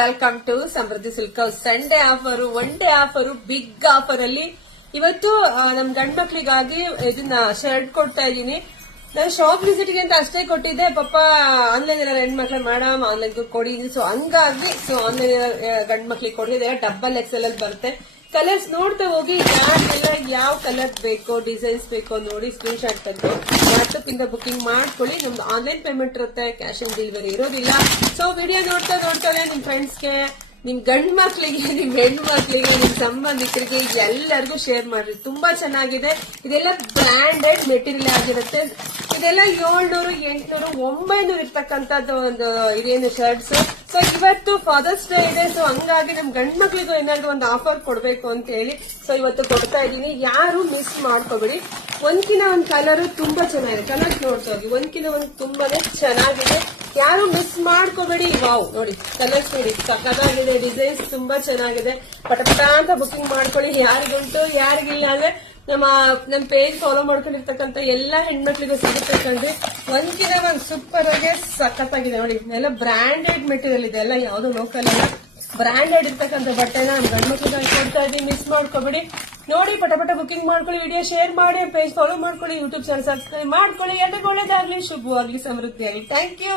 Welcome to Samruddhi silk house. Sunday offer, one day offer, big offer ಅಲ್ಲಿ ಇವತ್ತು ನಮ್ ಗಂಡ್ ಮಕ್ಳಿಗಾಗಿ ಇದನ್ನ ಶರ್ಟ್ ಕೊಡ್ತಾ ಇದೀನಿ. ನಾನು ಶಾಪ್ ವಿಸಿಟ್ ಗೆ ಅಂತ ಅಷ್ಟೇ ಕೊಟ್ಟಿದ್ದೆ. ಪಾಪ ಆನ್ಲೈನ್ ಇರೋ ಹೆಣ್ಮಕ್ಳು ಮೇಡಮ್ ಆನ್ಲೈನ್ ಕೊಡಿದ್ವಿ, ಸೊ ಹಂಗಾಗಿ ಆನ್ಲೈನ್ ಗಂಡ್ ಮಕ್ಳಿಗೆ ಕೊಟ್ಟಿದ್ದೆ. ಡಬಲ್ ಎಕ್ಸೆಲ್ ಅಲ್ಲಿ ಬರುತ್ತೆ. ಕಲರ್ಸ್ ನೋಡ್ತಾ ಹೋಗಿ, ಯಾರಿಗೆಲ್ಲ ಯಾವ ಕಲರ್ ಬೇಕೋ, ಡಿಸೈನ್ಸ್ ಬೇಕೋ ನೋಡಿ ಸ್ಕ್ರೀನ್ ಶಾಟ್ ತೆಗೆದು ವಾಟ್ಸ್ಆಪ್ ಇಂದ ಬುಕಿಂಗ್ ಮಾಡ್ಕೊಳ್ಳಿ. ನಮ್ದು ಆನ್ಲೈನ್ ಪೇಮೆಂಟ್ ಇರುತ್ತೆ, ಕ್ಯಾಶ್ ಆನ್ ಡೆಲಿವರಿ ಇರೋದಿಲ್ಲ. ಸೊ ವಿಡಿಯೋ ನೋಡ್ತಾನೆ ನಿಮ್ ಫ್ರೆಂಡ್ಸ್ಗೆ, ನಿಮ್ ಗಂಡ್ ಮಕ್ಳಿಗೆ, ನಿಮ್ ಹೆಣ್ಣು ಮಕ್ಳಿಗೆ, ನಿಮ್ ಸಂಬಂಧಿಕರಿಗೆ ಎಲ್ಲರಿಗೂ ಶೇರ್ ಮಾಡ್ರಿ. ತುಂಬಾ ಚೆನ್ನಾಗಿದೆ. ಇದೆಲ್ಲ ಬ್ರ್ಯಾಂಡೆಡ್ ಮೆಟೀರಿಯಲ್ ಆಗಿರುತ್ತೆ. ಇದೆಲ್ಲ 700, 800, 900 ಇರ್ತಕ್ಕಂಥದ್ದು ಒಂದು ಇದೇನು ಶರ್ಟ್ಸ್. ಸೊ ಇವತ್ತು ಫಾದರ್ಸ್ ಡೇ ಇದೆ, ಸೊ ಹಂಗಾಗಿ ನಮ್ ಗಂಡ್ ಮಕ್ಳಿಗೂ ಏನಾದ್ರು ಒಂದು ಆಫರ್ ಕೊಡ್ಬೇಕು ಅಂತ ಹೇಳಿ ಸೊ ಇವತ್ತು ಕೊಡ್ತಾ ಇದೀನಿ. ಯಾರು ಮಿಸ್ ಮಾಡ್ಕೋಬೇಡಿ. ಒಂದ್ಕಿನ ಒಂದ್ ಕಲರ್ ತುಂಬಾ ಚೆನ್ನಾಗಿದೆ. ಕಲರ್ ನೋಡ್ತಾ ಹೋಗಿ, ಒಂದ್ಕಿನ ಒಂದ್ ತುಂಬಾನೇ ಚೆನ್ನಾಗಿದೆ. ಯಾರು ಮಿಸ್ ಮಾಡ್ಕೋಬೇಡಿ. ವಾವ್ ನೋಡಿ, ಕಲರ್ಸ್ ನೋಡಿ ಸಕ್ಕತ್ತಾಗಿದೆ, ಡಿಸೈನ್ಸ್ ತುಂಬಾ ಚೆನ್ನಾಗಿದೆ. ಪಟಪಟ ಅಂತ ಬುಕಿಂಗ್ ಮಾಡ್ಕೊಳ್ಳಿ. ಯಾರಿಗುಂಟು ಯಾರಿಗಿಲ್ಲ ಅಂದ್ರೆ ನಮ್ ಪೇಜ್ ಫಾಲೋ ಮಾಡ್ಕೊಂಡಿರ್ತಕ್ಕಂಥ ಎಲ್ಲಾ ಹೆಣ್ಮಕ್ಳಿಗೂ ಸಿಗುತ್ತೆ ಕಂಡ್ರಿ. ಒಂದ್ಕಿನ ಒಂದ್ ಸೂಪರ್ ಆಗಿ ಸಖತ್ತಾಗಿದೆ ನೋಡಿ. ಎಲ್ಲ ಬ್ರಾಂಡೆಡ್ ಮೆಟೀರಿಯಲ್ ಇದೆ, ಎಲ್ಲ ಯಾವ್ದು ಲೋಕಲ್ ಅಲ್ಲ, ಬ್ರಾಂಡೆಡ್ ಇರ್ತಕ್ಕಂಥ ಬಟ್ಟೆನ ನಮ್ ಗಂಡ್ಮಕ್ಳಿಗೆ ಕೊಡ್ತಾ ಇದೀವಿ. ಮಿಸ್ ಮಾಡ್ಕೋಬೇಡಿ. ನೋಡಿ, ಪಟಪಟ ಬುಕಿಂಗ್ ಮಾಡ್ಕೊಳ್ಳಿ, ವಿಡಿಯೋ ಶೇರ್ ಮಾಡಿ, ಪೇಜ್ ಫಾಲೋ ಮಾಡ್ಕೊಳ್ಳಿ, ಯೂಟ್ಯೂಬ್ ಚಾನಲ್ ಸಬ್ಸ್ಕ್ರೈಬ್ ಮಾಡ್ಕೊಳ್ಳಿ. ಎಲ್ಲರಿಗೂ ಒಳ್ಳೇದಾಗ್ಲಿ, ಶುಭವಾಗ್ಲಿ, ಸಮೃದ್ಧಿಯಾಗ್ಲಿ. Thank you.